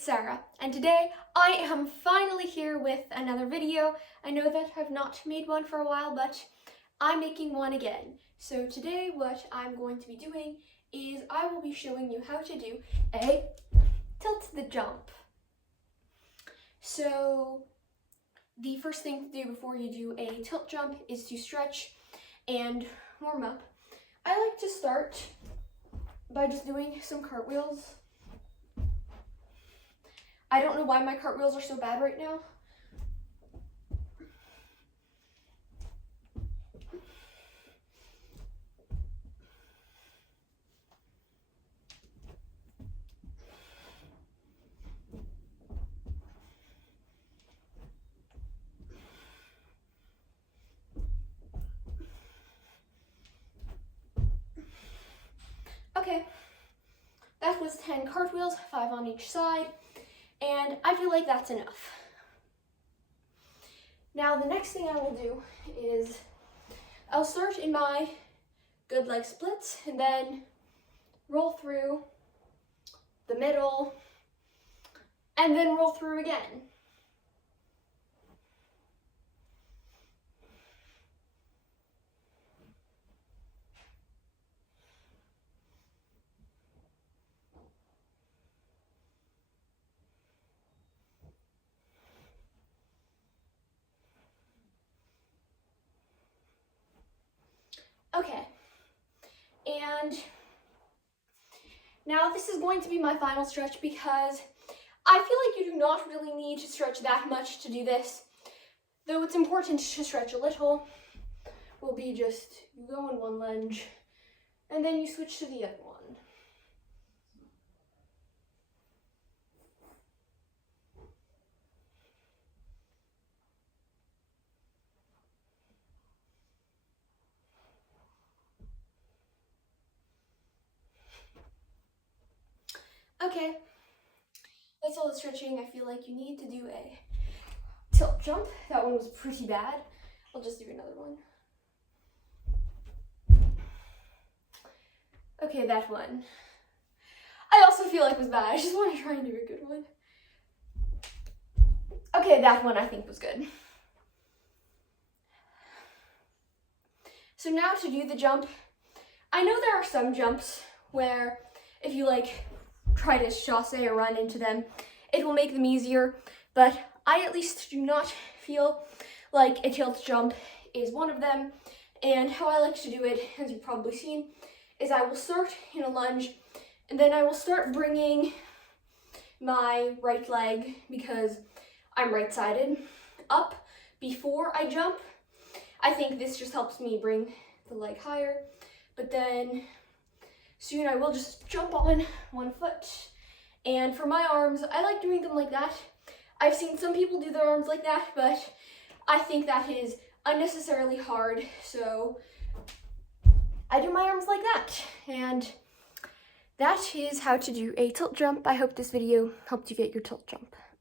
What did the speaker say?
it's Sarah, and today I am finally here with another video. I know that I've not made one for a while, but I'm making one again. So today what I'm going to be doing is I will be showing you how to do a tilt the jump. So the first thing to do before you do a tilt jump is to stretch and warm up. I like to start by just doing some cartwheels. I don't know why my cartwheels are so bad right now. Okay, that was 10 cartwheels, 5 on each side, and I feel like that's enough. Now the next thing I will do is I'll start in my good leg splits and then roll through the middle and then roll through again. Okay, and now this is going to be my final stretch because I feel like you do not really need to stretch that much to do this. Though it's important to stretch a little, will be just you go in one lunge and then you switch to the other one. Okay, that's all the stretching I feel like you need to do a tilt jump. That one was pretty bad. I'll just do another one. Okay, that one. I also feel like was bad. I just want to try and do a good one. Okay, that one I think was good. So now to do the jump, I know there are some jumps where if you try to chasse or run into them, it will make them easier, but I at least do not feel like a tilt jump is one of them. And how I like to do it, as you've probably seen, is I will start in a lunge and then I will start bringing my right leg, because I'm right-sided, up before I jump. I think this just helps me bring the leg higher, but then soon I will just jump on one foot. And for my arms, I like doing them like that. I've seen some people do their arms like that, but I think that is unnecessarily hard, so I do my arms like that. And that is how to do a tilt jump. I hope this video helped you get your tilt jump.